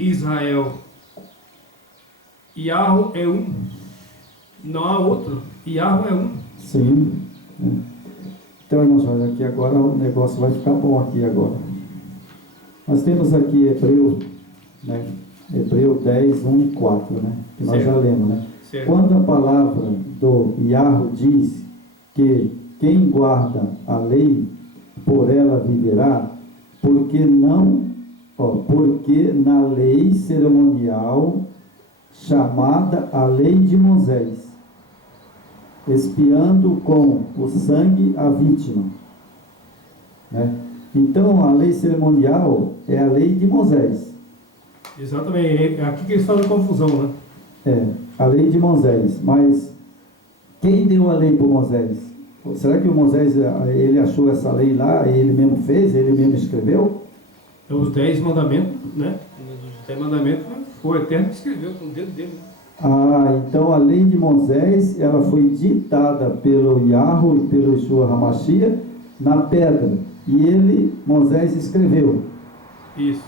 Israel. Yahweh é um, não há outro. Yahweh é um. Sim. Então, irmãos, olha, aqui agora o negócio vai ficar bom aqui agora. Nós temos aqui Hebreu, né? Hebreu 10, 1 e 4, né? Que nós já lemos, né? Certo. Quando a palavra do Yahweh diz que quem guarda a lei, por ela viverá, porque na lei cerimonial chamada a lei de Moisés, expiando com o sangue a vítima, né? Então a lei cerimonial é a lei de Moisés. Exatamente, é aqui que eles fazem confusão, né? É, a lei de Moisés. Mas quem deu a lei para Moisés? Será que o Moisés, ele achou essa lei lá, ele mesmo fez, ele mesmo escreveu? Então, os 10 mandamentos, né? Os 10 mandamentos foi o Eterno que escreveu com o dedo dele. Ah, então a lei de Moisés, ela foi ditada pelo Yahweh e pelo Yeshua HaMashiach na pedra. E Moisés escreveu. Isso.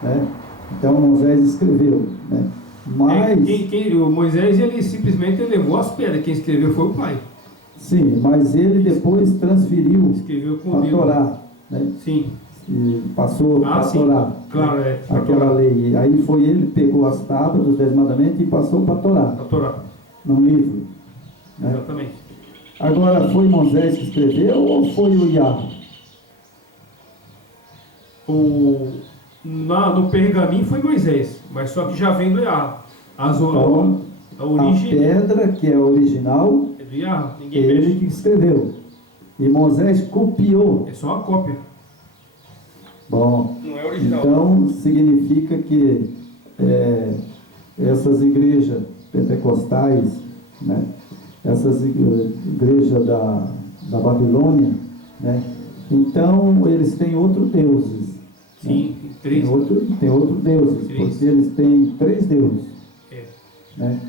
Né? Então Moisés escreveu, né? Mas o Moisés, ele simplesmente levou as pedras. Quem escreveu foi o pai. sim, mas ele depois transferiu Escreveu com para o a dedo. Torá, né? Sim. E passou para a sim. Torá, Claro, né? é. Aquela lei. E aí foi ele, pegou as tábuas dos 10 mandamentos e passou para a Torá, A Torá. num livro, né? Exatamente. Agora, foi Moisés que escreveu ou foi o Yahweh? No pergaminho foi Moisés, mas só que já vem do Yahweh. Então, A origem a pedra, que é a original, é do Yahweh. é Ninguém ele mexe. que escreveu. E Moisés copiou. É só uma cópia. Bom, Não é original. então significa que essas igrejas pentecostais, né? Essas igrejas da Babilônia, né? Então eles têm outros deuses. Sim, Né? três. Tem outro deuses, Três. porque eles têm 3 deuses. É. Né?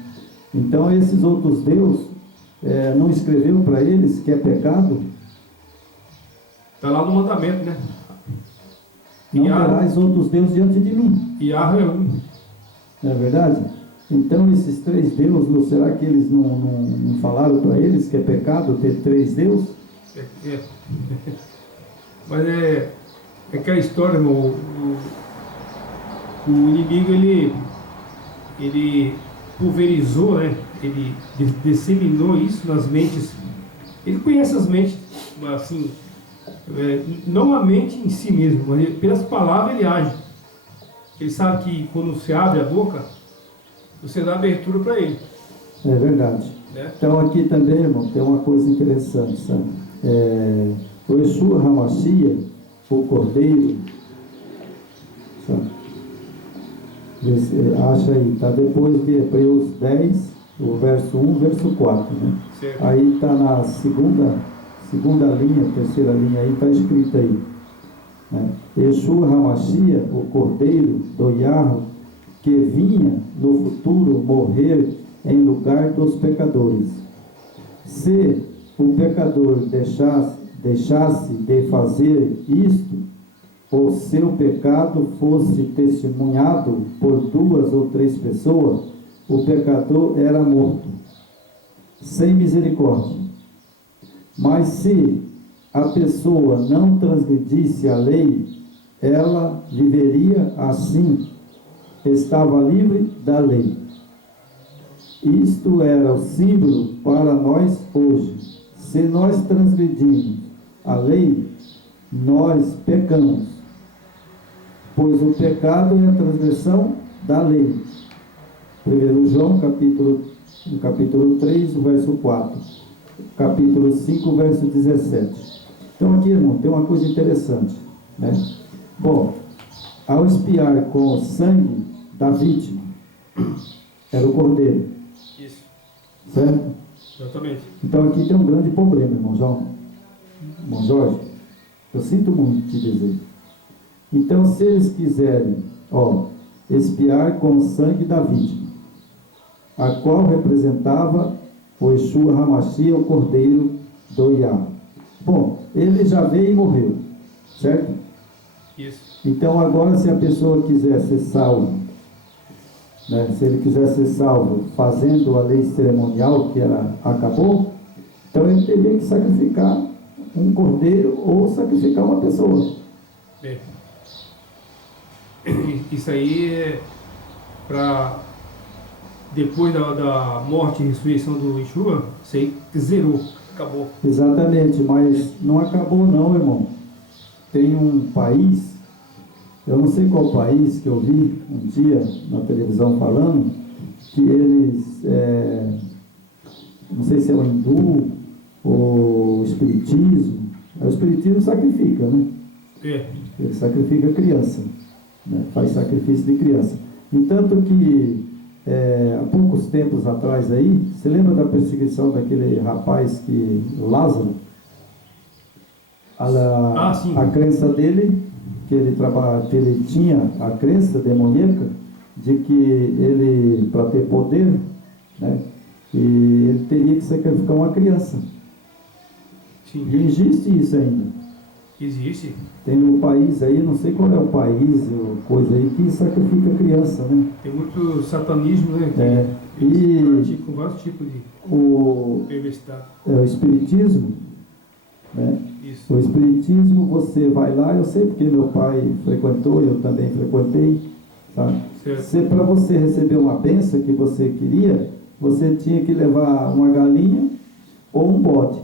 Então esses outros deuses não escreveu para eles que é pecado? Está lá no mandamento, né? Não Yahweh. terás outros deuses diante de mim. Yahweh é um. Não é verdade? Então esses 3 deuses, será que eles não falaram para eles que é pecado ter 3 deuses? É. Mas é aquela história, irmão, o inimigo ele pulverizou, né? Ele disseminou isso nas mentes. Ele conhece as mentes, assim, não a mente em si mesmo, mas pelas palavras ele age. Ele sabe que quando você abre a boca, você dá abertura para ele. É verdade. Né? Então aqui também, irmão, tem uma coisa interessante, sabe? O Yeshua HaMashiach, o Cordeiro, sabe? Acha aí, está depois de Hebreus 10, o verso 1, verso 4, né? Certo. Aí está na segunda linha, terceira linha aí, está escrito aí, né? Yeshua HaMashiach, o Cordeiro do Yahweh, que vinha no futuro morrer em lugar dos pecadores. Se o pecador deixasse de fazer isto, o seu pecado fosse testemunhado por 2 ou 3 pessoas, o pecador era morto, sem misericórdia. Mas se a pessoa não transgredisse a lei, ela viveria assim, estava livre da lei. Isto era o símbolo para nós hoje. Se nós transgredimos a lei, nós pecamos, pois o pecado é a transgressão da lei. 1 João, capítulo 3, o verso 4. Capítulo 5, verso 17. Então aqui, irmão, tem uma coisa interessante, né? Bom, ao expiar com o sangue da vítima, era o cordeiro. Isso. Certo? Exatamente. Então aqui tem um grande problema, irmão Jorge. Eu sinto muito te dizer. Então, se eles quiserem, expiar com o sangue da vítima, a qual representava o Yeshua HaMashiach, o Cordeiro do Yahweh. Bom, ele já veio e morreu, certo? Isso. Então agora, se a pessoa quiser ser salva né? Se ele quiser ser salvo fazendo a lei cerimonial, que acabou, então ele teria que sacrificar um cordeiro ou sacrificar uma pessoa. É. Isso aí é para depois da morte e ressurreição do Yeshua, isso aí zerou, acabou. Exatamente, mas não acabou não, irmão. Tem um país, eu não sei qual país, que eu vi um dia na televisão falando, que eles, não sei se é o hindu ou o espiritismo, o espiritismo sacrifica, né? É. Ele sacrifica criança, né? Faz sacrifício de criança. Entanto que, há poucos tempos atrás aí, você lembra da perseguição daquele rapaz Lázaro? Sim. A crença dele, que ele tinha a crença demoníaca de que ele, para ter poder, né, e ele teria que sacrificar uma criança. Sim. E existe isso ainda. Existe. Tem um país aí, não sei qual é o país, ou coisa aí, que sacrifica criança, né? Tem muito satanismo, né? E praticam vários tipos de perversidade. O espiritismo, né? Isso. O espiritismo, você vai lá, eu sei porque meu pai frequentou, eu também frequentei, tá? Para você receber uma bênção que você queria, você tinha que levar uma galinha ou um bode.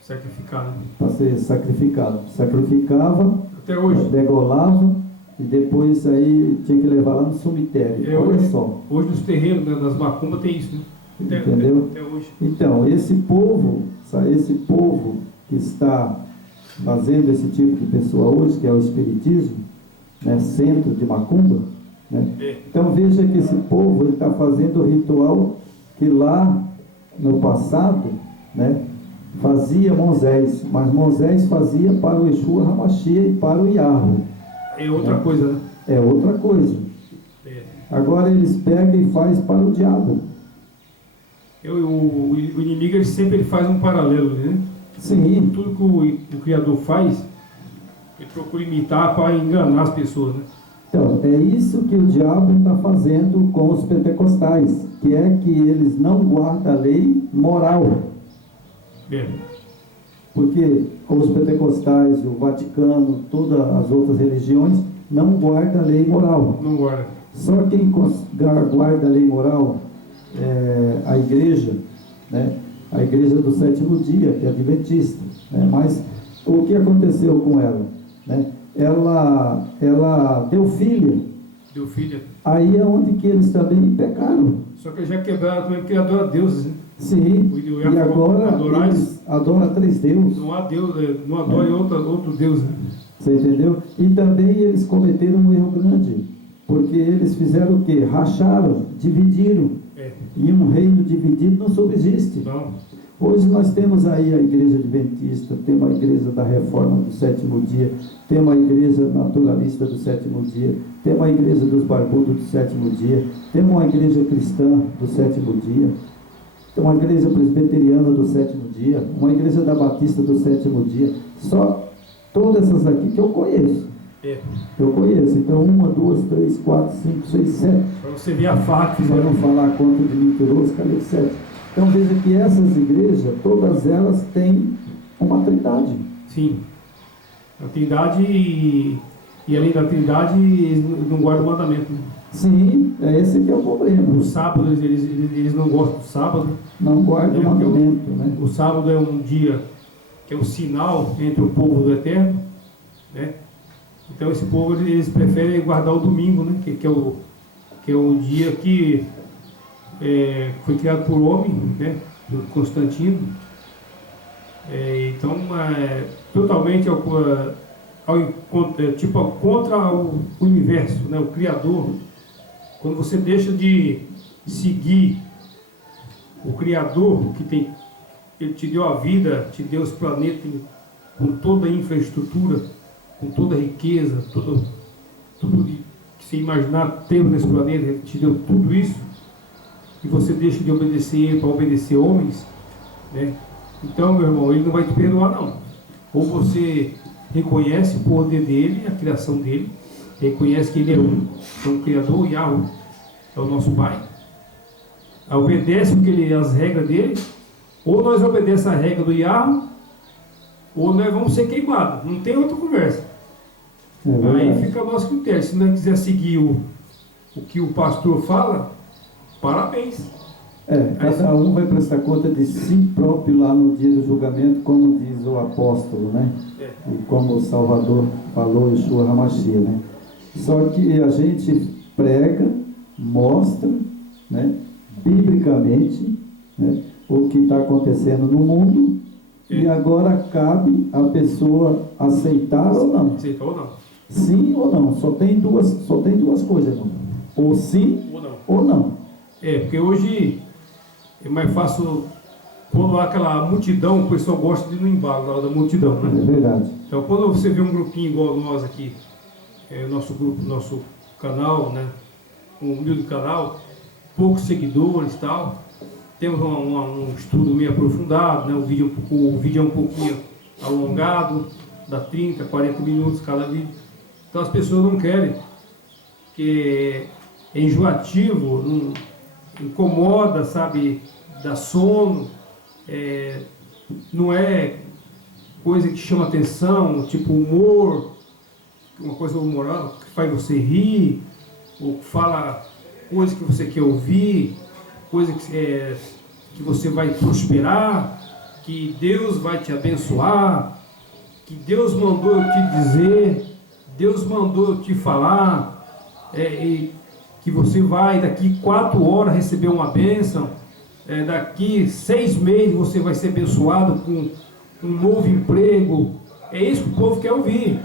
Sacrificado. Para ser sacrificado. Sacrificava, até hoje. Degolava e depois aí tinha que levar lá no cemitério. Olha hoje, só. Hoje nos terreiros, né, nas macumbas tem isso, né? Entendeu? Até hoje. Então, esse povo que está fazendo esse tipo de pessoa hoje, que é o espiritismo, né, centro de macumba, né? Então veja que esse povo está fazendo o ritual que lá no passado, né, fazia Moisés, mas Moisés fazia para o Yeshua HaMashiach e para o Yahweh. É outra coisa, né? É outra coisa. Agora eles pegam e fazem para o diabo. O inimigo ele faz um paralelo, né? Sim. Tudo que o Criador faz, ele procura imitar para enganar as pessoas, né? Então, é isso que o diabo está fazendo com os pentecostais, que é que eles não guardam a lei moral. Porque os pentecostais, o Vaticano, todas as outras religiões não guardam a lei moral. Não guarda. Só quem guarda a lei moral é a igreja, né? A igreja do sétimo dia, que é adventista, né? Mas o que aconteceu com ela, né? Ela deu filha. Deu filha. Aí é onde que eles também pecaram. Só que já quebraram também porque adora deuses, né? Sim. E agora eles adoram três deuses. Não há Deus, não adora outro Deus, né? Você entendeu? E também eles cometeram um erro grande, porque eles fizeram o quê? Racharam, dividiram. E um reino dividido não subsiste. Não. Hoje nós temos aí a igreja adventista, temos a igreja da reforma do sétimo dia, temos a igreja naturalista do sétimo dia, temos a igreja dos barbudos do sétimo dia, temos uma igreja cristã do sétimo dia, temos uma igreja presbiteriana do sétimo dia, uma igreja da batista do sétimo dia. Só todas essas aqui que eu conheço. Eu conheço. Então 1, 2, 3, 4, 5, 6, 7. Para você ver a faca. Para não falar conta de mentiroso, cadê o 7? Então veja que essas igrejas, todas elas têm uma trindade. Sim. A trindade e além da trindade, eles não guardam o mandamento. Né? Sim, é esse que é o problema. O sábado, eles não gostam do sábado. Não guardam o mandamento, né? O sábado é um dia que é o sinal entre o povo do Eterno, né? Então esse povo, eles preferem guardar o domingo, né? Que é o dia que foi criado por homem, né? Por Constantino. Então, totalmente contra o universo, né? O Criador. Quando você deixa de seguir o Criador, Ele te deu a vida, te deu os planetas com toda a infraestrutura, com toda a riqueza, tudo que você imaginar ter nesse planeta, Ele te deu tudo isso, e você deixa de obedecer Ele para obedecer homens, né? Então, meu irmão, Ele não vai te perdoar, não. Ou você reconhece o poder dele, a criação dele, reconhece que Ele é um Criador, Yahweh, é o nosso Pai. Obedece as regras dele, ou nós obedecemos a regra do Yahweh, ou nós vamos ser queimados. Não tem outra conversa. Aí fica a nosso critério. Se nós quiser seguir o que o pastor fala, parabéns. Cada um vai prestar conta de si próprio lá no dia do julgamento, como diz o apóstolo, né? E como o Salvador falou, Yeshua HaMashiach, né? Só que a gente prega, mostra, né, biblicamente, né, o que está acontecendo no mundo, e agora cabe a pessoa aceitar ou não. Aceitar ou não. Sim ou não. Só tem duas coisas, irmão. Ou sim ou não. Porque hoje é mais fácil, quando há aquela multidão, o pessoal gosta de ir no embalo na hora da multidão, né? É verdade. Então, quando você vê um grupinho igual nós aqui, nosso grupo, nosso canal, né? Um humilde canal, poucos seguidores e tal, temos um estudo meio aprofundado, né? O vídeo é um pouquinho alongado, dá 30, 40 minutos cada vídeo. Então as pessoas não querem, porque é enjoativo, não incomoda, sabe, dá sono, não é coisa que chama atenção, tipo humor, uma coisa humoral que faz você rir, ou fala coisa que você quer ouvir, coisa que você vai prosperar, que Deus vai te abençoar, que Deus mandou eu te dizer, Deus mandou eu te falar, e que você vai daqui 4 horas receber uma bênção, daqui 6 meses você vai ser abençoado com um novo emprego. É isso que o povo quer ouvir.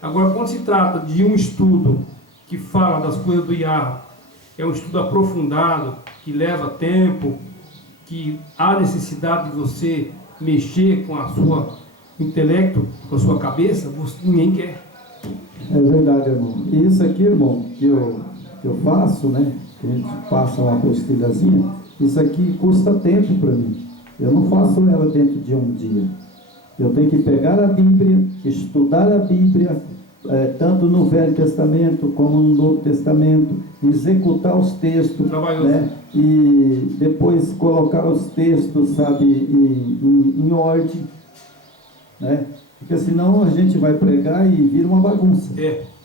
Agora, quando se trata de um estudo que fala das coisas do Yahweh, é um estudo aprofundado, que leva tempo, que há necessidade de você mexer com a sua intelecto, com a sua cabeça, ninguém quer. É verdade, irmão. E isso aqui, irmão, que eu faço, né? Que a gente passa uma apostilazinha, isso aqui custa tempo para mim. Eu não faço ela dentro de um dia. Eu tenho que pegar a Bíblia, estudar a Bíblia, tanto no Velho Testamento como no Novo Testamento, executar os textos, né? E depois colocar os textos, sabe, em ordem, né? Porque senão a gente vai pregar e vira uma bagunça,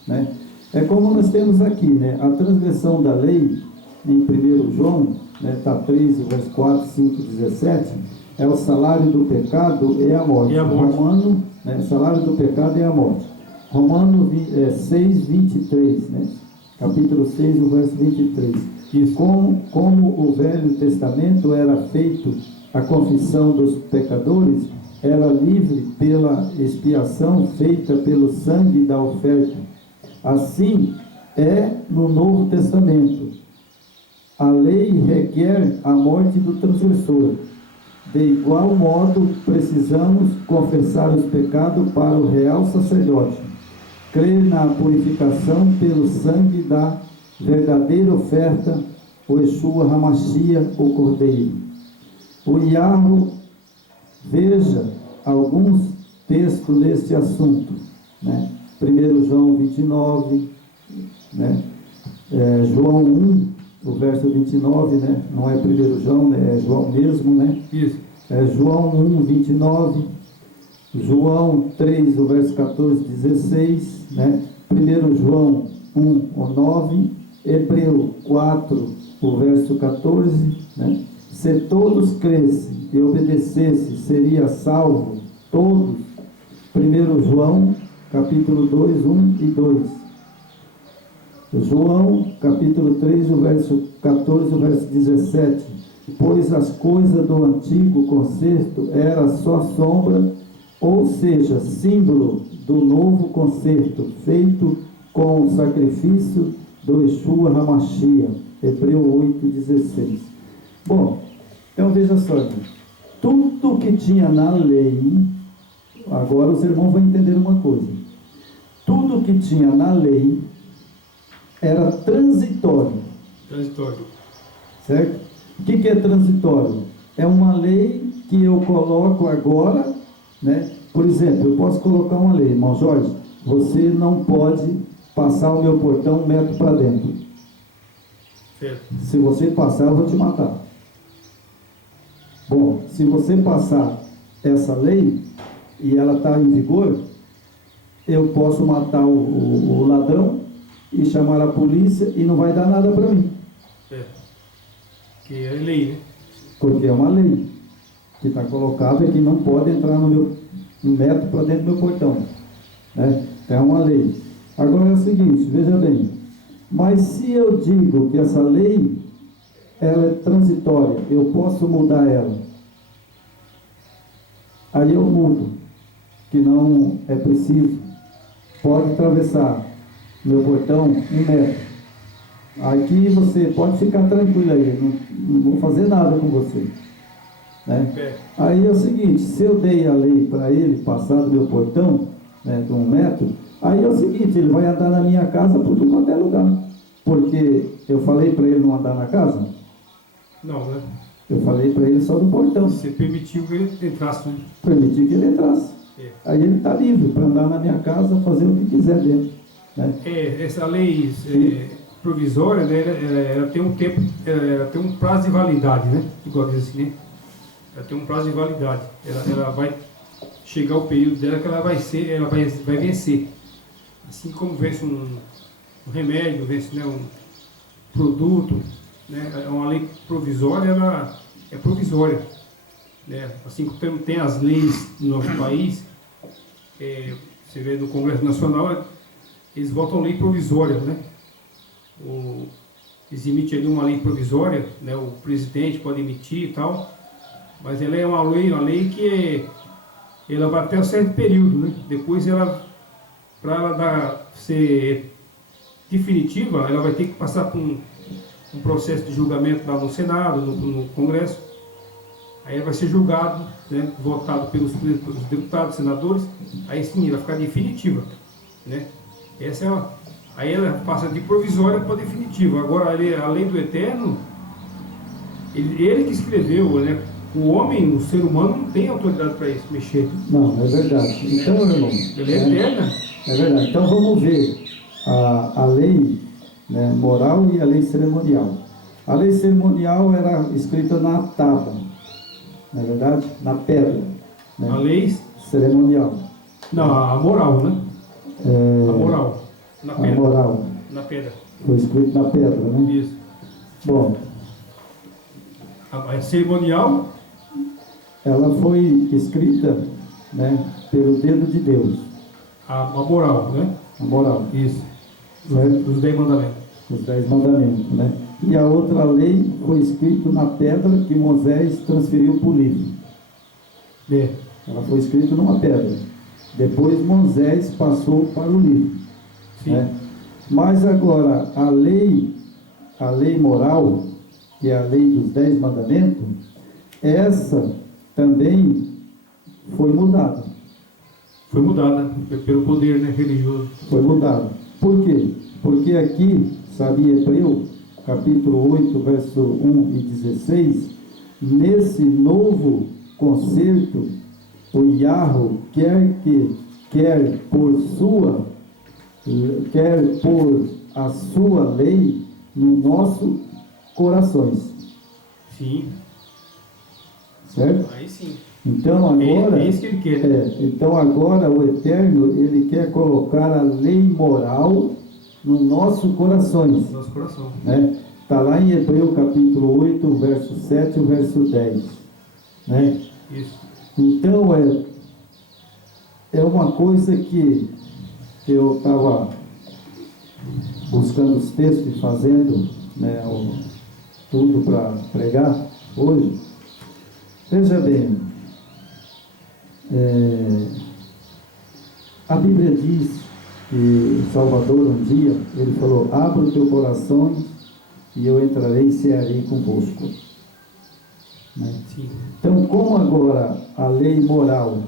né? É como nós temos aqui, né? A transgressão da lei, em 1 João, né, tá 3, verso 4, 5, 17, é o salário do pecado é a morte. Romano, né, salário do pecado é a morte. Romano 6, 23, né? Capítulo 6, o verso 23. E como o Velho Testamento era feito a confissão dos pecadores, era livre pela expiação feita pelo sangue da oferta. Assim é no Novo Testamento. A lei requer a morte do transgressor. De igual modo, precisamos confessar os pecados para o real sacerdote, crer na purificação pelo sangue da verdadeira oferta, o Yeshua HaMashiach, o Cordeiro. O Yahweh, veja alguns textos neste assunto, né? 1 João 29, né? João 1, o verso 29, né? Não é 1 João, né? É João mesmo, né? Isso. João 1, 29, João 3, o verso 14, 16, né? 1 João 1, o 9, Hebreu 4, o verso 14, né? Se todos crescem e obedecessem, seria salvo todos. 1 João, capítulo 2, 1 e 2. João, capítulo 3, o verso 14, o verso 17. Pois as coisas do antigo concerto era só sombra, ou seja, símbolo do novo concerto, feito com o sacrifício do Yeshua HaMashiach. Hebreu 8, 16. Bom, então veja só, tudo que tinha na lei, agora os irmãos vão entender uma coisa. Tudo que tinha na lei era transitório. Transitório. Certo? O que é transitório? É uma lei que eu coloco agora, né? Por exemplo, eu posso colocar uma lei, irmão Jorge, você não pode passar o meu portão 1 metro para dentro. Certo. Se você passar, eu vou te matar. Bom, se você passar essa lei e ela está em vigor, eu posso matar o ladrão e chamar a polícia e não vai dar nada para mim. Certo. Que é lei, né? Porque é uma lei que está colocada que não pode entrar no metro para dentro do meu portão, né? É uma lei. Agora é o seguinte, veja bem, mas se eu digo que essa lei ela é transitória, eu posso mudar ela, aí eu mudo, que não é preciso, pode atravessar meu portão 1 metro. Aqui você pode ficar tranquilo aí, não vou fazer nada com você, né? Aí é o seguinte, se eu dei a lei para ele passar do meu portão, né, de 1 metro, aí é o seguinte, ele vai andar na minha casa por tudo quanto é lugar, porque eu falei para ele não andar na casa? Não, né? Eu falei para ele só do portão, Você permitiu que ele entrasse, né? permiti que ele entrasse. Aí ele está livre para andar na minha casa, fazer o que quiser dentro, né? Essa lei provisória, né, ela tem um tempo, ela tem um prazo de validade, né? Igual diz assim, né? Ela tem um prazo de validade. Ela vai chegar o período dela que ela vai vencer. Assim como vence um remédio, vence, né, um produto, né? É uma lei provisória, ela é provisória, né? Assim como tem as leis no nosso país, você vê no Congresso Nacional, eles votam lei provisória, né? Eles emitem ali uma lei provisória, né? O presidente pode emitir e tal, mas ela é uma lei que ela vai até um certo período, né? Depois para ela ser definitiva, ela vai ter que passar por um processo de julgamento lá no Senado, no Congresso. Aí ela vai ser julgado, né? Votado pelos deputados, senadores. Aí sim, ela vai ficar definitiva, né? Aí ela passa de provisória para definitiva. Agora a lei do Eterno, ele que escreveu, né? O homem, o ser humano, não tem autoridade para isso, mexer. Não, é verdade. Então, meu irmão, Ele é eterna. É verdade. Então vamos ver a lei, né, moral e a lei cerimonial. A lei cerimonial era escrita na tábua, não é verdade? Na pedra. Né? A lei cerimonial. Não, a moral, né? A moral. Na pedra. A moral. Na pedra. Foi escrito na pedra, né? Isso. Bom. A cerimonial? Ela foi escrita, né, pelo dedo de Deus. A moral, né? A moral. Isso. Os 10 mandamentos. Os 10 mandamentos, né? E a outra lei foi escrita na pedra que Moisés transferiu para o livro. Ela foi escrita numa pedra. Depois Moisés passou para o livro. Sim. Né? Mas agora a lei moral, que é a lei dos 10 mandamentos, essa também foi mudada. Foi mudada pelo poder, né, religioso. Foi mudada. Por quê? Porque aqui, sabe, em Hebreu, capítulo 8, verso 1 e 16, nesse novo concerto, o Yahweh quer por a sua lei nos nossos corações. Sim. Certo? Aí sim. Então agora, é isso que ele quer, né? então agora o Eterno, ele quer colocar a lei moral no nosso corações. Nosso coração. Né? Está lá em Hebreu capítulo 8, verso 7 e o verso 10. Né? Isso. Então é uma coisa que eu estava buscando os textos e fazendo, né, tudo para pregar hoje. Veja bem, a Bíblia diz que o Salvador um dia, ele falou, abra o teu coração e eu entrarei e cearei convosco. Né? Sim. Então, como agora a lei moral,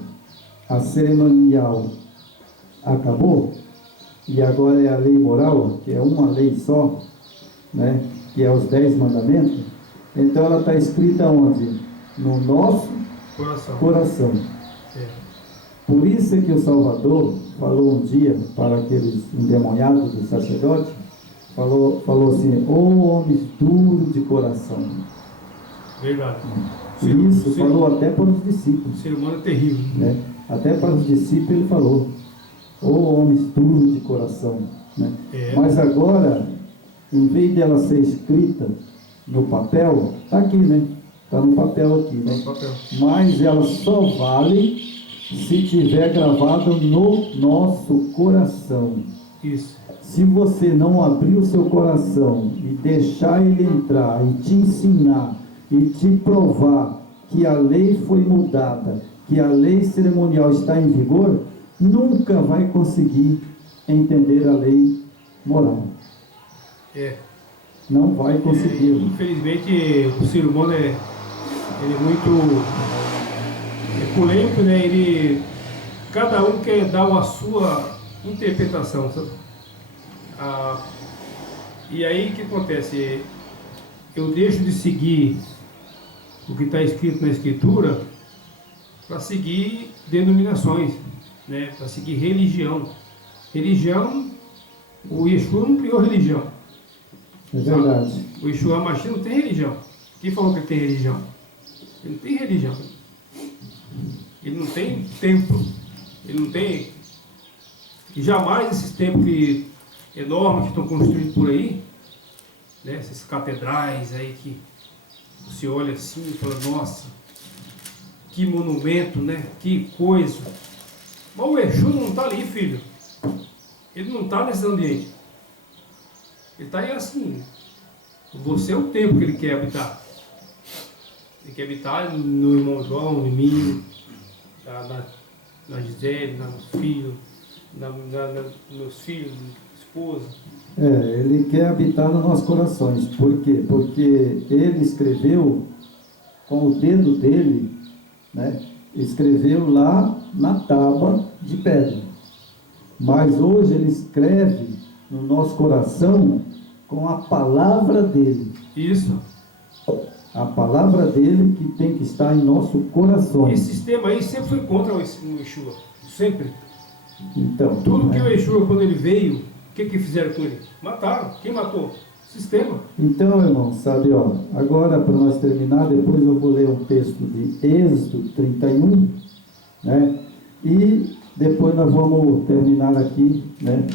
a cerimonial acabou, e agora é a lei moral, que é uma lei só, né, que é os 10 mandamentos, então ela está escrita onde? No nosso coração. Por isso é que o Salvador falou um dia para aqueles endemoniados do sacerdote, falou assim, ô homens duros de coração. Verdade. Isso falou até para os discípulos. O ser humano é terrível. Né? Até para os discípulos ele falou, ô homens duros de coração. Né? Mas agora, em vez dela ser escrita no papel, está aqui, né? Está no papel aqui, né? Mas ela só vale se tiver gravado no nosso coração. Isso. Se você não abrir o seu coração e deixar ele entrar e te ensinar e te provar que a lei foi mudada, que a lei cerimonial está em vigor, nunca vai conseguir entender a lei moral. Não vai conseguir. Infelizmente, o ser humano ele é muito polêmico, né? Cada um quer dar a sua interpretação, sabe? E aí o que acontece? Eu deixo de seguir o que está escrito na Escritura para seguir denominações, né? Para seguir religião. Religião, o Yeshua não criou religião. É verdade. O Yeshua HaMashiach não tem religião. Quem falou que ele tem religião? Ele não tem religião. Ele não tem templo. Ele não tem... E jamais esses templos enormes que estão construídos por aí, né? Essas catedrais aí que você olha assim e fala, nossa, que monumento, né? Que coisa. Mas o Yeshua não está ali, filho. Ele não está nesse ambiente. Ele está aí assim. Você é o templo que ele quer habitar. Ele quer habitar no irmão João, em mim, na Gisele, nos filhos, nos filhos, esposa. Ele quer habitar nos nossos corações. Por quê? Porque ele escreveu com o dedo dele, né? Escreveu lá na tábua de pedra. Mas hoje ele escreve no nosso coração com a palavra dele. Isso. A palavra dele que tem que estar em nosso coração. Esse sistema aí sempre foi contra o Yeshua. Sempre. Então, tudo que o Yeshua, quando ele veio, o que fizeram com ele? Mataram. Quem matou? Sistema. Então, irmão, sabe, ó, agora para nós terminar, depois eu vou ler um texto de Êxodo 31, né? E depois nós vamos terminar aqui, né?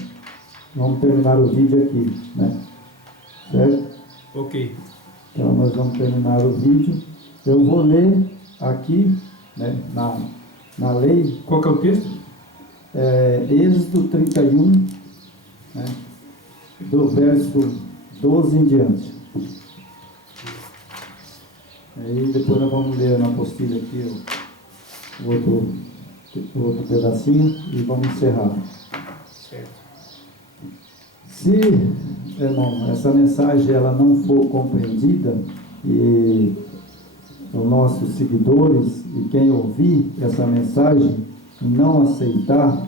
Vamos terminar o vídeo aqui, né? Certo? Ok. Então nós vamos terminar o vídeo. Eu vou ler aqui, né? Na lei. Qual que é o texto? Êxodo 31, né? Do verso 12 em diante. Aí depois nós vamos ler na apostila aqui o outro pedacinho e vamos encerrar. Certo. Se, irmão, essa mensagem ela não for compreendida e os nossos seguidores e quem ouvir essa mensagem não aceitar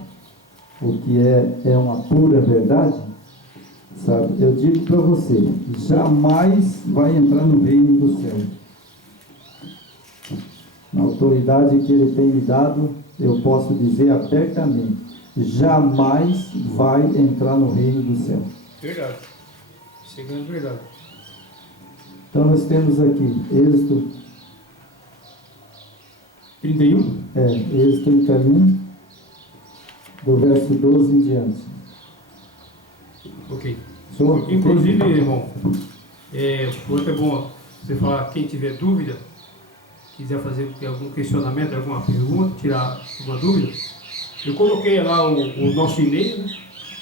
o que é uma pura verdade, sabe? Eu digo para você, jamais vai entrar no reino do céu. Na autoridade que ele tem me dado, eu posso dizer abertamente, jamais vai entrar no reino do céu. Verdade. Isso é grande verdade. Então nós temos aqui Êxodo 31? Êxodo 31, do verso 12 em diante. Ok. Sou? Inclusive, irmão, foi até bom você falar, quem tiver dúvida, quiser fazer algum questionamento, alguma pergunta, tirar alguma dúvida, eu coloquei lá o nosso e-mail, né?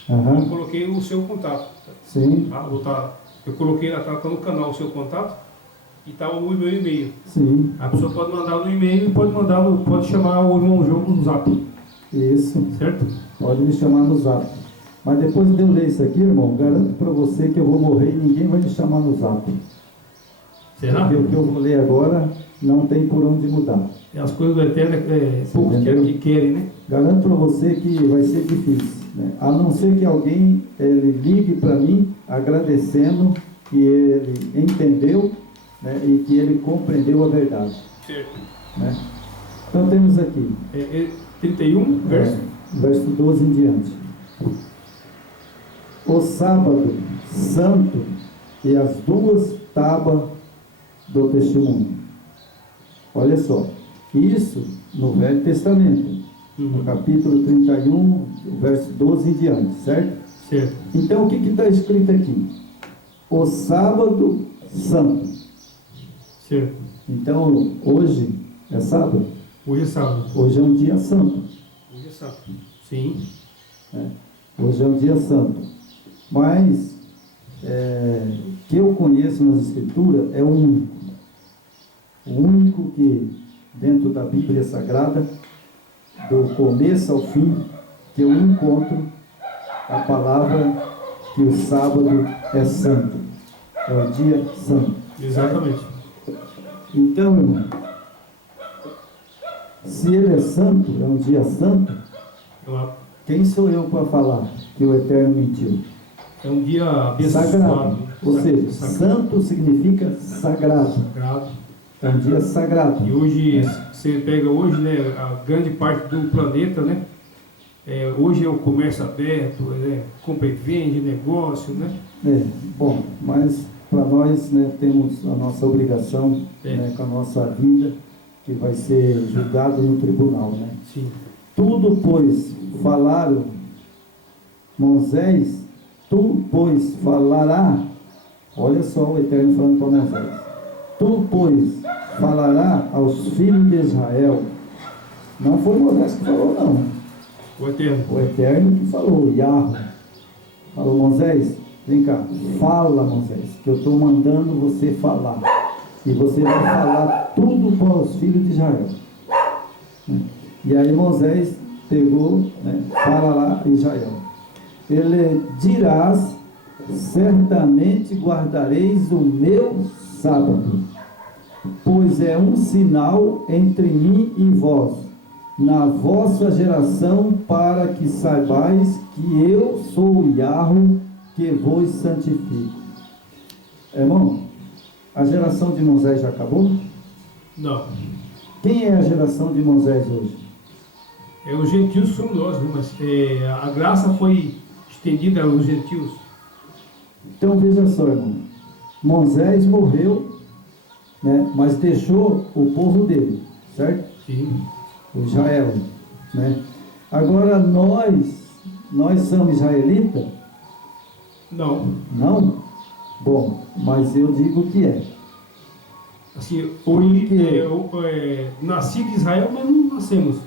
Eu coloquei o seu contato. Sim. Tá? Eu coloquei lá, tá no canal o seu contato e tá o meu e-mail. Sim. A pessoa pode mandar no e-mail e pode chamar o irmão João no zap. Isso. Certo? Pode me chamar no zap. Mas depois de eu ler isso aqui, irmão, garanto para você que eu vou morrer e ninguém vai me chamar no zap. Será? Porque o que eu vou ler agora não tem por onde mudar. As coisas do Eterno poucos que querem, né? Garanto para você que vai ser difícil, né? A não ser que alguém ligue para mim agradecendo que ele entendeu, né, e que ele compreendeu a verdade. Certo. Né? Então temos aqui 31, verso 12 em diante. O sábado santo e as duas tábuas do testemunho. Olha só, isso no Velho Testamento, no capítulo 31, verso 12 em diante, certo? Certo. Então o que está escrito aqui? O sábado santo. Certo. Então hoje é sábado? Hoje é sábado. Hoje é um dia santo. Hoje é sábado. Sim. Hoje é um dia santo. Mas que eu conheço nas Escrituras é o único. O único que dentro da Bíblia Sagrada, do começo ao fim, que eu encontro a palavra que o sábado é santo. É o dia santo. Exatamente. Então, irmão, se ele é santo, é um dia santo, quem sou eu para falar que o Eterno mentiu? É um dia abençoado. Sagrado. Ou seja, santo significa sagrado. Sagrado. É um dia sagrado. E hoje, você pega hoje, né, a grande parte do planeta, né? Hoje é o comércio aberto, compra e vende, negócio, né? Bom, mas para nós, né, temos a nossa obrigação, né, com a nossa vida, que vai ser julgado no tribunal, né? Sim. Tudo, pois, falaram, Moisés, tu, pois, falará, olha só o Eterno falando para Moisés, tu, pois, falará aos filhos de Israel. Não foi Moisés que falou, não. O Eterno. O Eterno que falou, Yahweh. Falou, Moisés, vem cá, fala, Moisés, que eu estou mandando você falar. E você vai falar tudo para os filhos de Israel. E aí Moisés pegou, fala lá Israel. Ele dirás, certamente guardareis o meu sábado, pois é um sinal entre mim e vós, na vossa geração, para que saibais que eu sou o Yahweh que vos santifico. Irmão, a geração de Moisés já acabou? Não. Quem é a geração de Moisés hoje? Os gentios somos nós, né? Mas a graça foi estendida aos gentios. Então veja só, irmão. Moisés morreu, né? Mas deixou o povo dele, certo? Sim. O Israel, né? Agora nós somos israelitas? Não. Não? Bom, mas eu digo que é. Assim, hoje, nascido em Israel, mas não nascemos.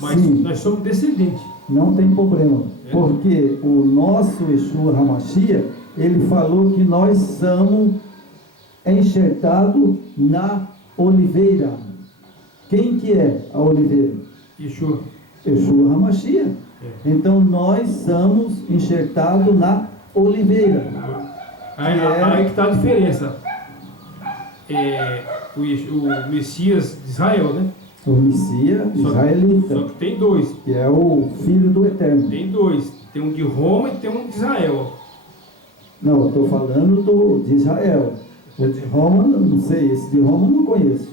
Mas Sim. nós somos descendentes. Não tem problema, porque o nosso Yeshua HaMashiach, ele falou que nós somos enxertados na oliveira. Quem que é a oliveira? Yeshua. Yeshua HaMashiach. Então nós somos enxertados na oliveira. Aí que está a diferença. O Messias de Israel, né? O Messias israelita. Só que tem dois. Que é o Filho do Eterno. Tem dois. Tem um de Roma e tem um de Israel. Não, eu estou falando de Israel. O de Roma, não sei. Esse de Roma eu não conheço.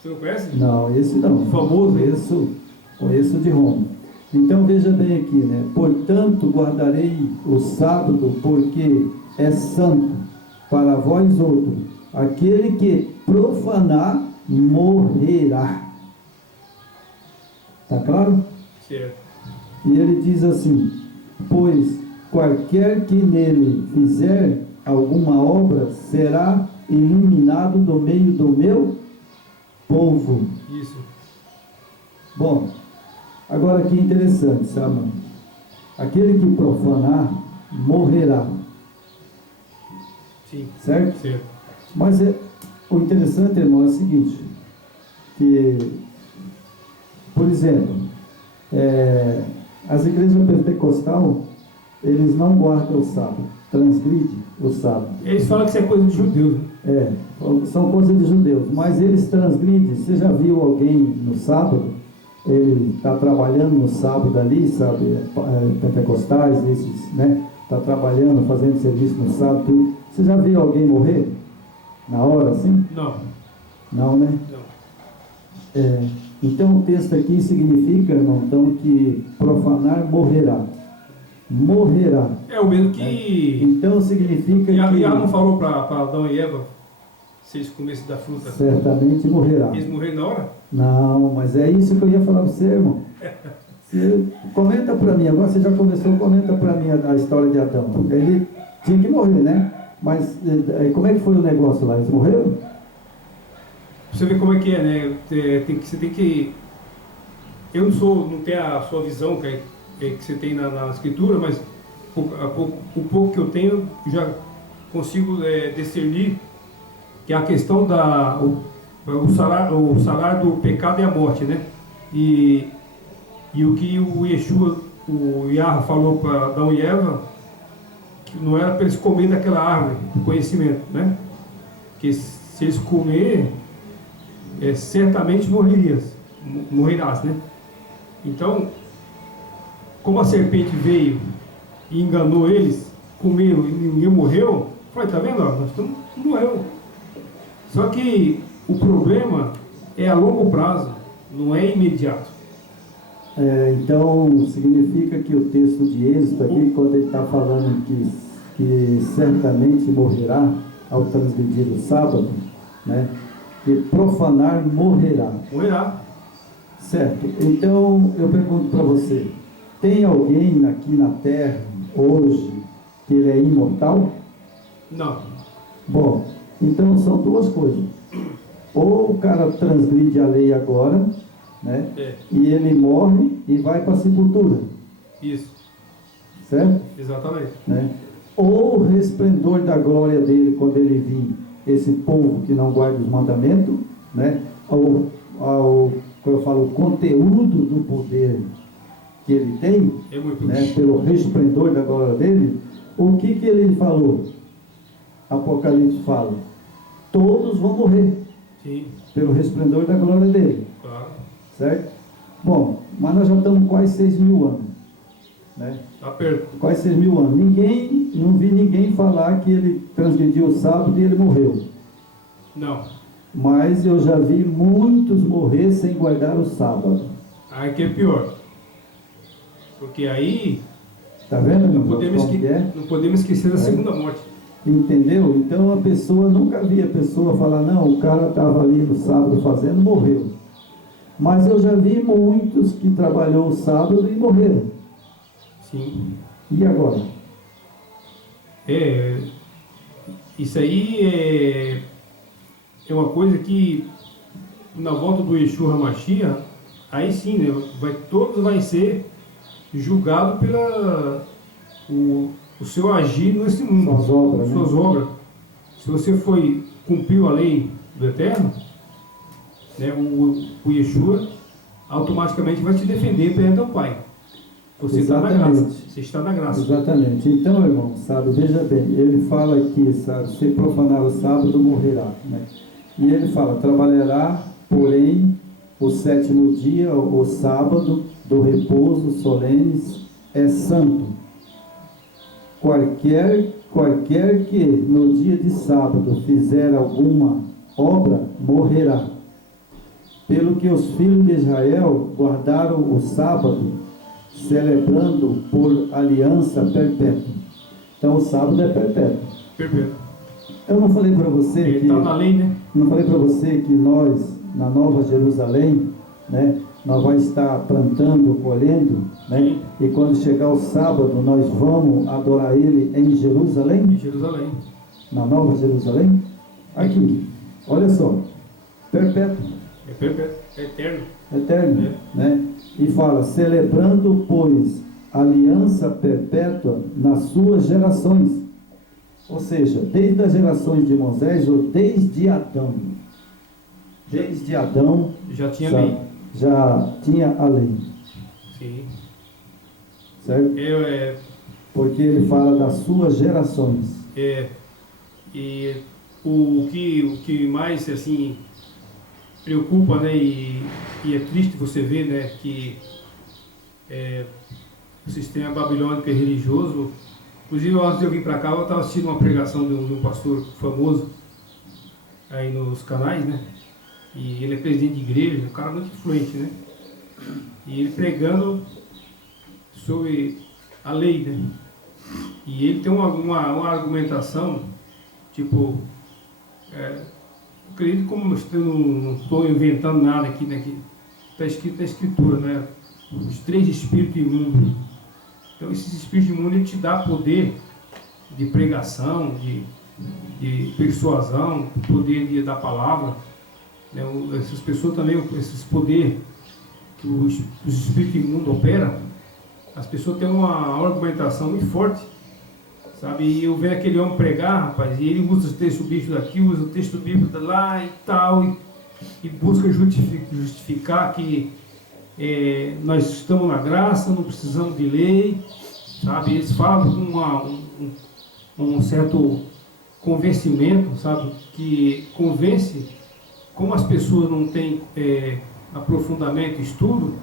Você não conhece? Não, esse não. Famoso, conheço o de Roma. Então veja bem aqui, né? Portanto, guardarei o sábado, porque é santo para vós outros. Aquele que profanar, morrerá. Está claro? Certo. E ele diz assim: pois qualquer que nele fizer alguma obra será eliminado do meio do meu povo. Isso. Bom, agora que interessante, sabe? Aquele que profanar morrerá. Sim. Certo? Certo. Mas o interessante, irmão, é o seguinte, que, por exemplo, as igrejas pentecostal, eles não guardam o sábado, transgridem o sábado. Eles falam que isso é coisa de judeus, né? São coisas de judeus, mas eles transgridem. Você já viu alguém no sábado? Ele está trabalhando no sábado ali, sabe? Pentecostais, esses, né? Está trabalhando, fazendo serviço no sábado, tudo. Você já viu alguém morrer? Na hora, assim? Não. Não, né? Não. Então o texto aqui significa, irmão, então, que profanar morrerá. morrerá. É o mesmo que Então significa Yah que não falou para Adão e Eva, se eles comessem da fruta, certamente morrerá. eles morreram na hora? Não, mas é isso que eu ia falar para você, irmão. Comenta para mim, agora você já começou, comenta para mim a história de Adão. Ele tinha que morrer, né? Mas como é que foi o negócio lá? Eles morreram? Você vê como é que é, né? Você tem que. Eu não tenho a sua visão que você tem na escritura, mas o pouco que eu tenho, já consigo discernir que é a questão o salário do pecado é a morte, né? E o que o Yeshua, o Yahweh falou para Adão e Eva, que não era para eles comerem daquela árvore do conhecimento, né? Que se eles comerem, certamente morrerás, né? Então, como a serpente veio e enganou eles, comeram e ninguém morreu, falei, tá vendo? Nós estamos, não morreu. Só que o problema é a longo prazo, não é imediato. Então significa que o texto de Êxodo aqui, quando ele está falando que certamente morrerá ao transgredir o sábado, né? Que profanar morrerá. Morrerá. Certo. Então eu pergunto para você, tem alguém aqui na Terra hoje que ele é imortal? Não. Bom, então são duas coisas. Ou o cara transgride a lei agora, né? E ele morre e vai para a sepultura. Isso. Certo? Exatamente. Né? Ou o resplendor da glória dele quando ele vir esse povo que não guarda os mandamentos, né? Como eu falo, o conteúdo do poder que ele tem, né? Pelo resplendor da glória dele, o que ele falou? Apocalipse fala, todos vão morrer. Sim. Pelo resplendor da glória dele. Claro. Certo? Bom, mas nós já estamos quase 6.000 anos. Né? Tá perto. Quase 6.000 anos. Não vi ninguém falar que ele transgrediu o sábado e ele morreu. Não. Mas eu já vi muitos morrer sem guardar o sábado. Aí que é pior. Porque aí Tá vendo? não podemos esquecer da segunda morte. Entendeu? Então a pessoa, nunca vi a pessoa falar, não, o cara estava ali no sábado fazendo, morreu. Mas eu já vi muitos que trabalhou o sábado e morreram. Sim. E agora? Isso aí é uma coisa que na volta do Yeshua HaMashiach, aí sim, né, todos vai ser julgado pela o seu agir nesse mundo, suas obras. Se você cumpriu a lei do Eterno, né, o Yeshua automaticamente vai te defender perante o Pai. Você está na graça. Você está na graça. Exatamente. Então, irmão, sabe, veja bem, ele fala aqui, sabe, se profanar o sábado, morrerá. Né? E ele fala, trabalhará, porém, o sétimo dia, o sábado, do repouso solene, é santo. Qualquer que no dia de sábado fizer alguma obra, morrerá. Pelo que os filhos de Israel guardaram o sábado, celebrando por aliança perpétua. Então o sábado é perpétuo. Perpétuo. Eu não falei para você que está na lei, né? Não falei para você que nós, na Nova Jerusalém, né, nós vamos estar plantando, colhendo, né? E quando chegar o sábado, nós vamos adorar Ele em Jerusalém? Em Jerusalém. Na Nova Jerusalém? Aqui, olha só, perpétuo. É perpétuo, é eterno. Eterno, né? E fala, celebrando, pois, aliança perpétua nas suas gerações. Ou seja, desde as gerações de Moisés, ou desde Adão. Desde Adão já tinha lei. Já tinha a lei. Sim. Certo? Porque ele fala das suas gerações. E o que mais assim preocupa, né, e é triste você ver, né, que o sistema babilônico é religioso. Inclusive, antes de eu vir para cá, eu estava assistindo uma pregação de um pastor famoso aí nos canais, né? E ele é presidente de igreja, um cara muito influente, né? E ele pregando sobre a lei, né? E ele tem uma argumentação, tipo, eu acredito, como eu não estou inventando nada aqui, né? Que está escrito na Escritura, né? Os 3 espíritos imundos. Então, esses espíritos imundos, ele te dá poder de pregação, de persuasão, poder da palavra, né? Essas pessoas também, esses poderes que os espíritos imundos operam, as pessoas têm uma argumentação muito forte, sabe? E eu vejo aquele homem pregar, rapaz, e ele usa o texto bíblico daqui, usa o texto bíblico de lá e tal, e busca justificar que nós estamos na graça, não precisamos de lei, sabe? Eles falam com um certo convencimento, sabe? Que convence, como as pessoas não têm aprofundamento, estudo,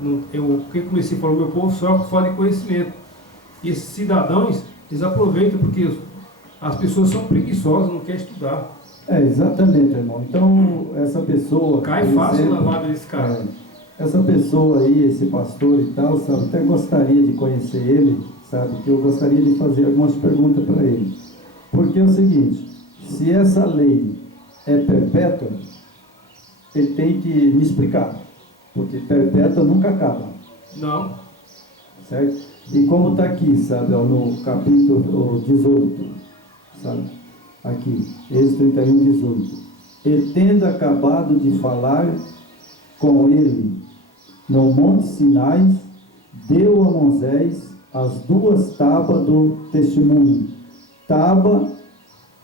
o que comecei a falar, o meu povo só fala de conhecimento. E esses cidadãos, eles aproveitam porque as pessoas são preguiçosas, não querem estudar. Exatamente, irmão. Então, essa pessoa... Cai fácil na lábia desse cara. Essa pessoa aí, esse pastor e tal, sabe, até gostaria de conhecer ele, sabe, que eu gostaria de fazer algumas perguntas para ele. Porque é o seguinte, se essa lei é perpétua, ele tem que me explicar, porque perpétua nunca acaba. Não. Certo? E como está aqui, sabe, no capítulo 18, sabe, aqui, Êxodo 31, 18. E tendo acabado de falar com ele no Monte Sinai, deu a Moisés as 2 tábuas do testemunho, tábua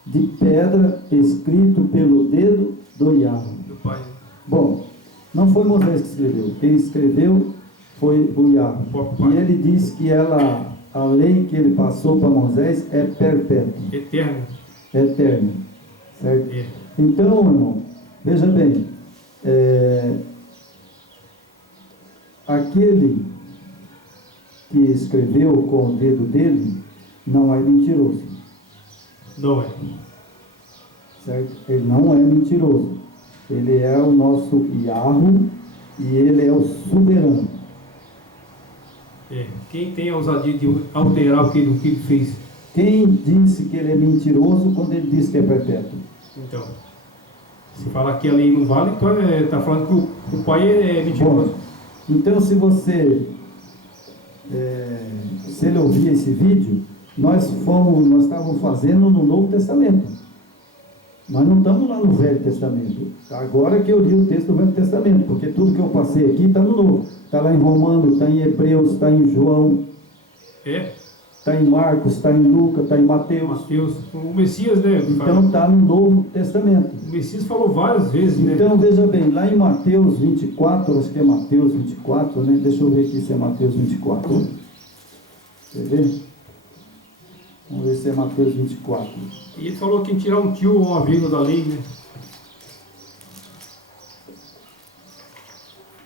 de pedra escrito pelo dedo do Yahweh. Do pai. Bom, não foi Moisés que escreveu, quem escreveu foi o Yahweh. E ele diz que a lei que ele passou para Moisés é perpétua. Eterna. Eterna. Certo? Então, irmão, veja bem, aquele que escreveu com o dedo dele não é mentiroso. Não é. Certo? Ele não é mentiroso. Ele é o nosso Yahweh e ele é o soberano. Quem tem a ousadia de alterar o que ele fez? Quem disse que ele é mentiroso quando ele diz que é perpétuo? Então, se falar que a lei não vale, então está falando que o pai é mentiroso. Bom, então, se ele ouvir esse vídeo, nós estávamos fazendo no Novo Testamento. Nós não estamos lá no Velho Testamento. Agora que eu li o texto do Velho Testamento, porque tudo que eu passei aqui está no Novo. Está lá em Romanos, está em Hebreus, está em João, está em Marcos, está em Lucas, está em Mateus. O Messias, né? Então está no Novo Testamento. O Messias falou várias vezes, né? Então veja bem, lá em Mateus 24, acho que é Mateus 24, né? Deixa eu ver aqui se é Mateus 24. Quer ver? Vamos ver se é Mateus 24. E ele falou que tirar um tio ou uma vírgula da lei, né?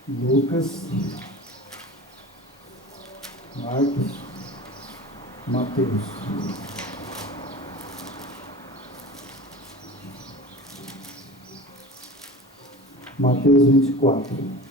Lucas, Marcos, Mateus. Mateus 24.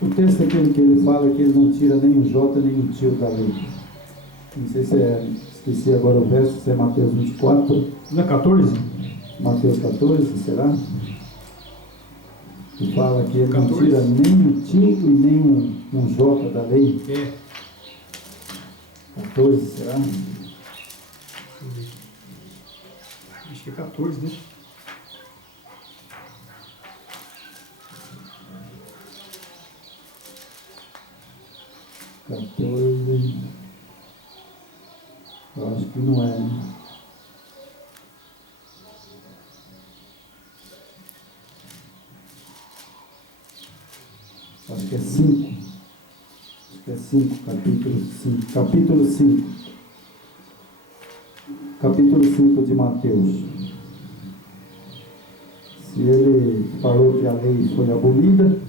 O texto é aquele que ele fala que ele não tira nem um J nem um tio da lei. Não sei se esqueci agora o verso, se é Mateus 24. Não é 14? Mateus 14, será? Que fala que ele 14. Não tira nem um tio e nem um J da lei. 14, será? Acho que é 14, né? Eu acho que não é. Acho que é 5. Acho que é 5, capítulo 5. Capítulo 5. Capítulo 5 de Mateus. Se ele falou que a lei foi abolida,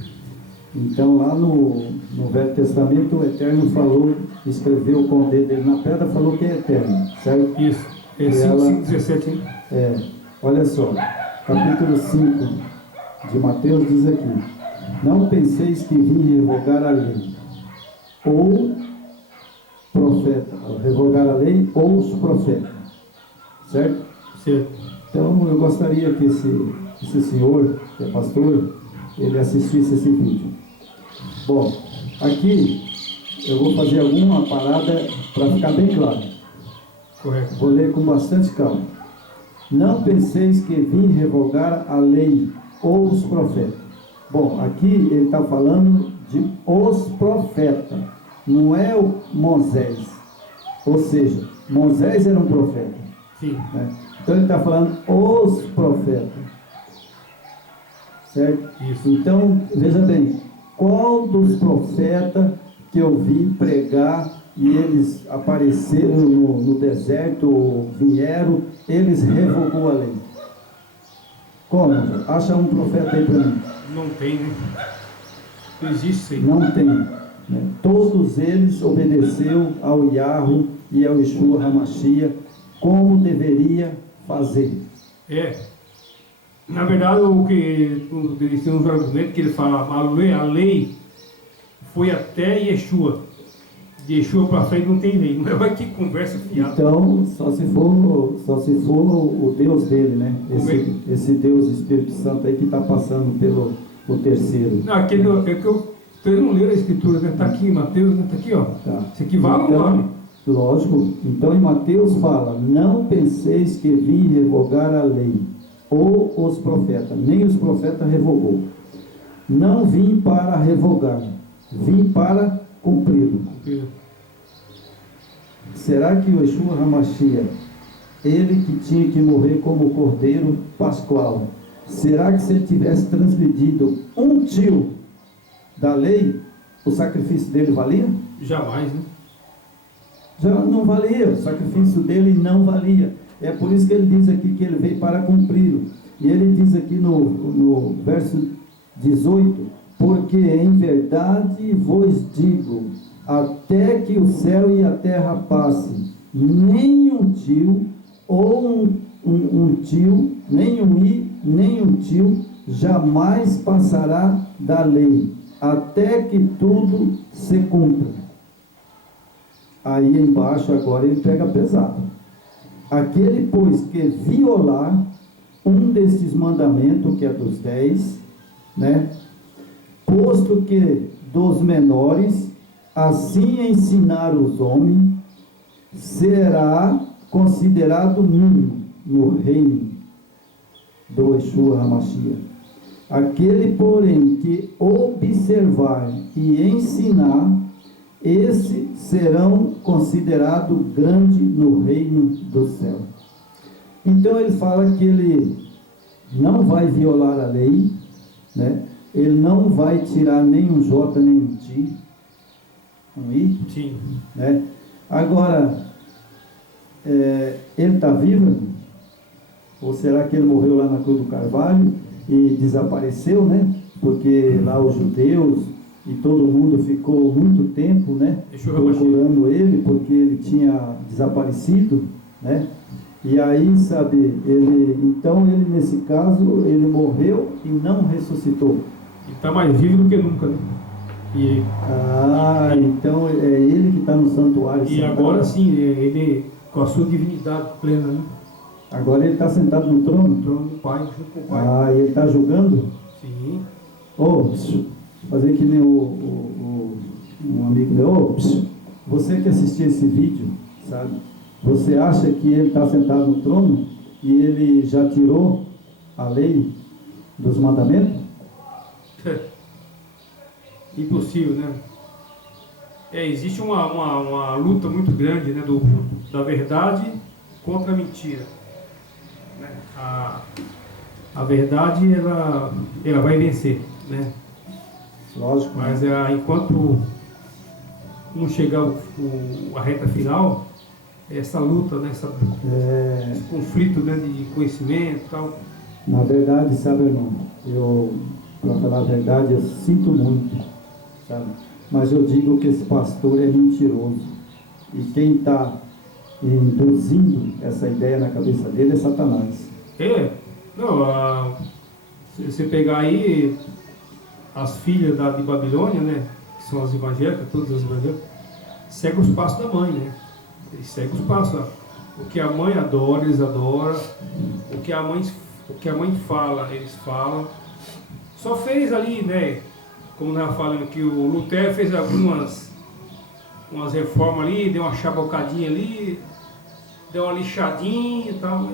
Então lá no Velho Testamento o Eterno falou, escreveu com o dedo dele na pedra, falou que é eterno, certo? Isso. É E 5:17, hein? Olha só, capítulo 5 de Mateus diz aqui: não penseis que vim revogar a lei, ou profeta, revogar a lei ou os profetas, certo? Certo. Então eu gostaria que esse senhor, que é pastor, ele assistisse esse vídeo. Bom, aqui eu vou fazer alguma parada para ficar bem claro. Correto. Vou ler com bastante calma. Não penseis que vim revogar a lei ou os profetas. Bom, aqui ele está falando de os profetas, não é o Moisés. Ou seja, Moisés era um profeta. Sim. Né? Então ele está falando os profetas. Certo? Isso. Então, veja bem, qual dos profetas que eu vi pregar e eles apareceram no deserto, ou vieram, eles revogou a lei? Como? Acha um profeta aí para mim. Não tem, né? Não existe isso aí. Não tem. Né? Todos eles obedeceu ao Yahweh e ao Yeshua HaMashiach como deveria fazer. Na verdade, o que eles têm uns argumentos que ele fala, a lei foi até Yeshua. De Yeshua para frente não tem lei. Mas olha que conversa fiada. Então, só se for o Deus dele, né? Esse Deus Espírito Santo aí que está passando pelo o terceiro. Não, aquele é que vocês não leram a escritura, né? Está aqui em Mateus, né? Está aqui, ó. Tá. Isso aqui vale ou não vale? Lógico. Então em Mateus fala: não penseis que vim revogar a lei ou os profetas, nem os profetas revogou. Não vim para revogar, vim para cumpri-lo. Será que o Yeshua HaMashiach, ele que tinha que morrer como cordeiro pascual, será que se ele tivesse transgredido um tio da lei, o sacrifício dele valia? Jamais, né? Já não valia, o sacrifício dele não valia. É por isso que ele diz aqui que ele veio para cumpri-lo. E ele diz aqui no verso 18: porque em verdade vos digo, até que o céu e a terra passem, nem um tio, ou um tio, nem um i, nem um tio, jamais passará da lei, até que tudo se cumpra. Aí embaixo agora ele pega pesado. Aquele, pois, que violar um destes mandamentos, que é dos 10, né? Posto que dos menores, assim ensinar os homens, será considerado mínimo no reino do Yeshua HaMashiach. Aquele, porém, que observar e ensinar, esses serão considerados grandes no reino do céu. Então ele fala que ele não vai violar a lei, né? Ele não vai tirar nem um J, nem um T, um I. Sim. Né? Agora, ele está vivo? Ou será que ele morreu lá na Cruz do Carvalho e desapareceu, né? Porque lá os judeus e todo mundo ficou muito tempo, né, procurando ele, porque ele tinha desaparecido, né? E aí, sabe, então ele nesse caso, ele morreu e não ressuscitou. E está mais vivo do que nunca, né? Então é ele que está no santuário. E sentado. Agora sim, ele com a sua divindade plena, né? Agora ele está sentado no trono? No trono do Pai, junto com o Pai. E ele está julgando? Sim. Fazer que nem um amigo meu, você que assistiu esse vídeo, sabe? Você acha que ele está sentado no trono e ele já tirou a lei dos mandamentos? Impossível, né? Existe uma luta muito grande, né, da verdade contra a mentira. Né? A verdade, ela vai vencer, né? Lógico. Mas enquanto não chegar a reta final, essa luta, né, esse conflito, né, de conhecimento e tal. Na verdade, sabe, irmão, para falar a verdade, eu sinto muito, sabe? Mas eu digo que esse pastor é mentiroso. E quem está induzindo essa ideia na cabeça dele é Satanás. É, não, se você pegar aí as filhas de Babilônia, né, que são as evangélicas, todas as evangélicas, seguem os passos da mãe, né? Eles seguem os passos, ó. O que a mãe adora, eles adoram. O que a mãe fala, eles falam. Só fez ali, né, como nós falando que o Lutero fez umas reformas ali, deu uma chabocadinha ali, deu uma lixadinha e tal,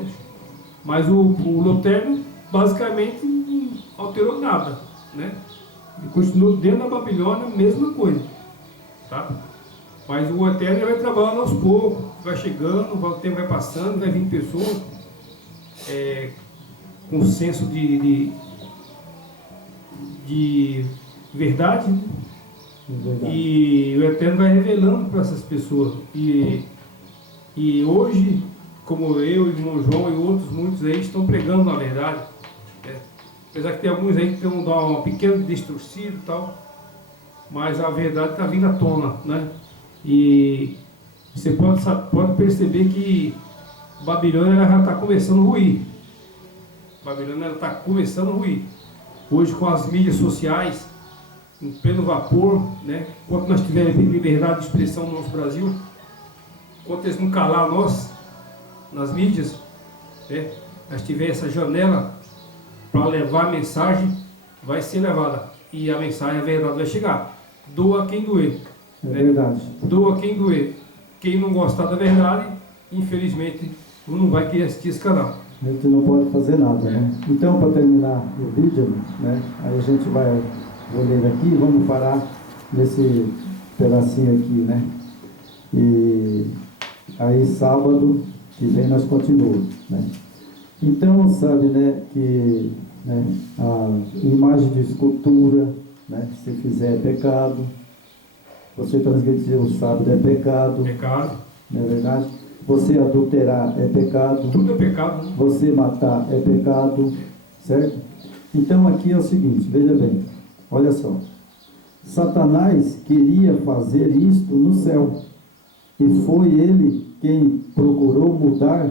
mas o Lutero basicamente não alterou nada, né? Ele continuou dentro da Babilônia, a mesma coisa, tá? Mas o Eterno vai trabalhando aos poucos, vai chegando, o tempo vai passando, vai vindo pessoas com senso de verdade, né? E o Eterno vai revelando para essas pessoas. E hoje, como eu, irmão João e outros, muitos aí estão pregando a verdade. Apesar que tem alguns aí que estão dando uma pequena distorcida e tal, mas a verdade está vindo à tona, né? E você pode perceber que Babilônia já está começando a ruir. Babilônia está começando a ruir. Hoje, com as mídias sociais em pleno vapor, né? Enquanto nós tivermos liberdade de expressão no nosso Brasil, enquanto eles não calar nós nas mídias, né? Nós tivermos essa janela para levar a mensagem, vai ser levada, e a mensagem, a verdade vai chegar. Doa quem doer. É né? verdade. Doa quem doer. Quem não gostar da verdade, infelizmente, não vai querer assistir esse canal. A gente não pode fazer nada, né? Então, para terminar o vídeo, né? Aí a gente vou ler aqui, vamos parar nesse pedacinho aqui, né? E aí sábado que vem nós continuamos, né? Então, sabe, né, que né, a imagem de escultura, né, se fizer é pecado, você transgredir o sábado é pecado, Pecado. não é verdade? Você adulterar é pecado, Tudo é pecado, né? você matar é pecado, certo? Então aqui é o seguinte, veja bem, olha só, Satanás queria fazer isto no céu, e foi ele quem procurou mudar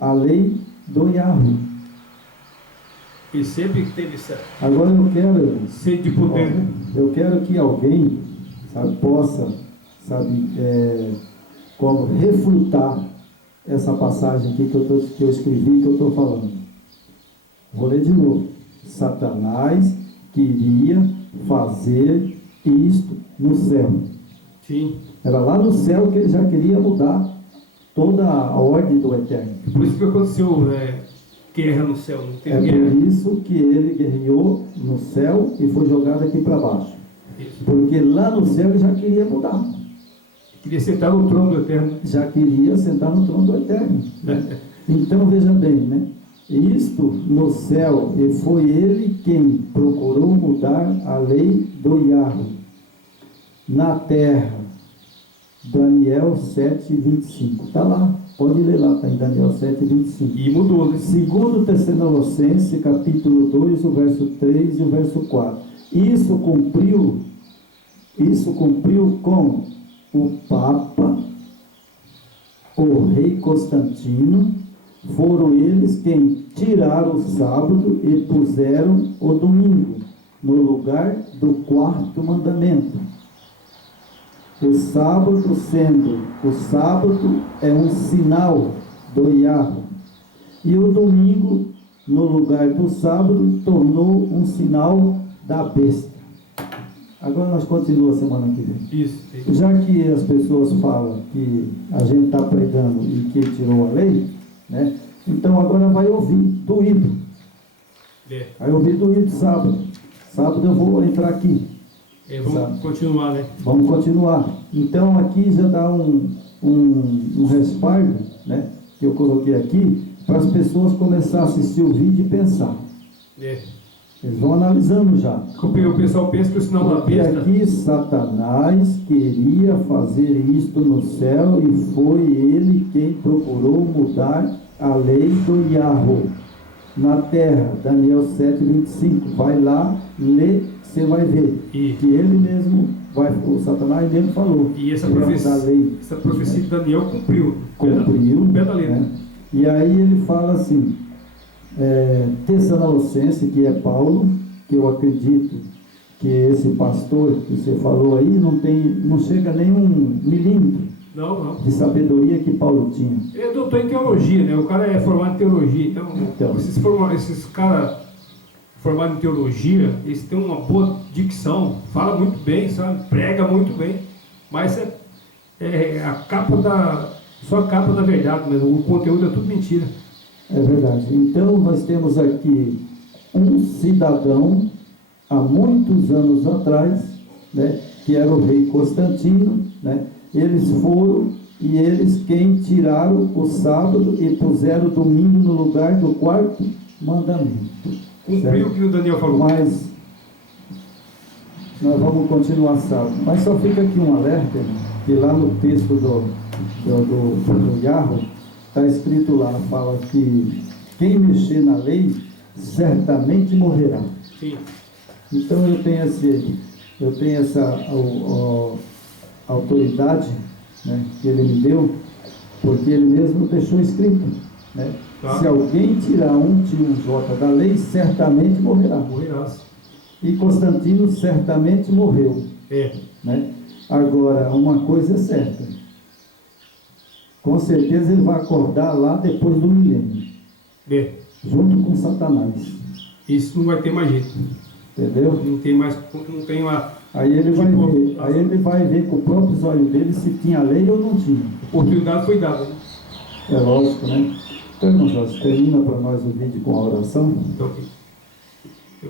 a lei do Yahweh. E sempre que teve Agora eu quero, sede de poder, né? eu quero que alguém, sabe, possa, sabe, como refutar essa passagem aqui que eu escrevi, que eu estou falando. Vou ler de novo. Satanás queria fazer isto no céu. Sim. Era lá no céu que ele já queria mudar toda a ordem do Eterno. Por isso que aconteceu guerra no céu, não teve É guerra. por isso que ele guerreou no céu e foi jogado aqui para baixo. Isso. Porque lá no céu ele já queria mudar. Queria sentar no trono do Eterno. Já queria sentar no trono do Eterno. Então veja bem, né? Isto no céu, e foi ele quem procurou mudar a lei do Yahweh. Na terra, Daniel 7:25. Está lá, pode ler lá, está em Daniel 7:25. E mudou, né? Segundo Tessalonicenses, capítulo 2, o verso 3 e o verso 4. Isso cumpriu com o Papa, o rei Constantino. Foram eles quem tiraram o sábado e puseram o domingo no lugar do quarto mandamento. O sábado é um sinal do Yahweh, e o domingo no lugar do sábado tornou um sinal da besta. Agora nós continuamos a semana que vem. Isso. Já que as pessoas falam que a gente está pregando e que tirou a lei, né? Então agora vai ouvir doído. Vai ouvir doído sábado. Sábado eu vou entrar aqui. Vamos continuar, né? Vamos continuar. Então aqui já dá um respaldo, né? Que eu coloquei aqui para as pessoas começarem a assistir o vídeo e pensar. Eles vão analisando já. O pessoal pensa que o sinal da Porque besta. aqui Satanás queria fazer isto no céu, e foi ele quem procurou mudar a lei do Yahweh. na terra, Daniel 7:25. Vai lá, lê, você vai ver. E- Que ele mesmo, o Satanás mesmo falou. E essa Ele é da lei. profecia de Daniel cumpriu. Cumpriu. Pé da letra. Né? E aí ele fala assim, Tessalonicense, que é Paulo, que eu acredito que esse pastor que você falou aí não chega nem um milímetro Não. de sabedoria que Paulo tinha. Ele é doutor em teologia, né? O cara é formado em teologia. Então. Esses caras formados em teologia, eles têm uma boa dicção, fala muito bem, sabe? Prega muito bem. Mas é a capa só a capa da verdade, mas o conteúdo é tudo mentira. É verdade. Então nós temos aqui um cidadão há muitos anos atrás, né, que era o rei Constantino, né? Eles foram e eles quem tiraram o sábado e puseram o domingo no lugar do quarto mandamento. Cumpriu o que o Daniel falou. Mas nós vamos continuar sábado. Mas só fica aqui um alerta, que lá no texto do Yahweh, está escrito lá, fala que quem mexer na lei certamente morrerá. Sim. Então eu tenho essa autoridade, né, que ele me deu, porque ele mesmo deixou escrito, né? Tá. Se alguém tirar um J da lei, certamente morrerá. Morrerás. E Constantino certamente morreu, né? Agora, uma coisa é certa, com certeza ele vai acordar lá depois do milênio, junto com Satanás. Isso não vai ter mais jeito. Entendeu? Não tem uma Aí ele vai ver com os próprios olhos dele se tinha lei ou não tinha. oportunidade foi dada, né? É lógico, né? Então, irmão Jorge, termina para nós o vídeo com a oração. Então, ok.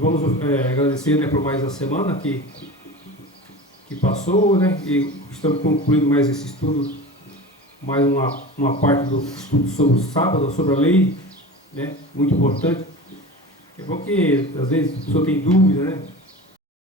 Vamos agradecer, né, por mais a semana que passou, né? E estamos concluindo mais esse estudo, mais uma parte do estudo sobre o sábado, sobre a lei, né? Muito importante. É bom que às vezes a pessoa tem dúvida, né?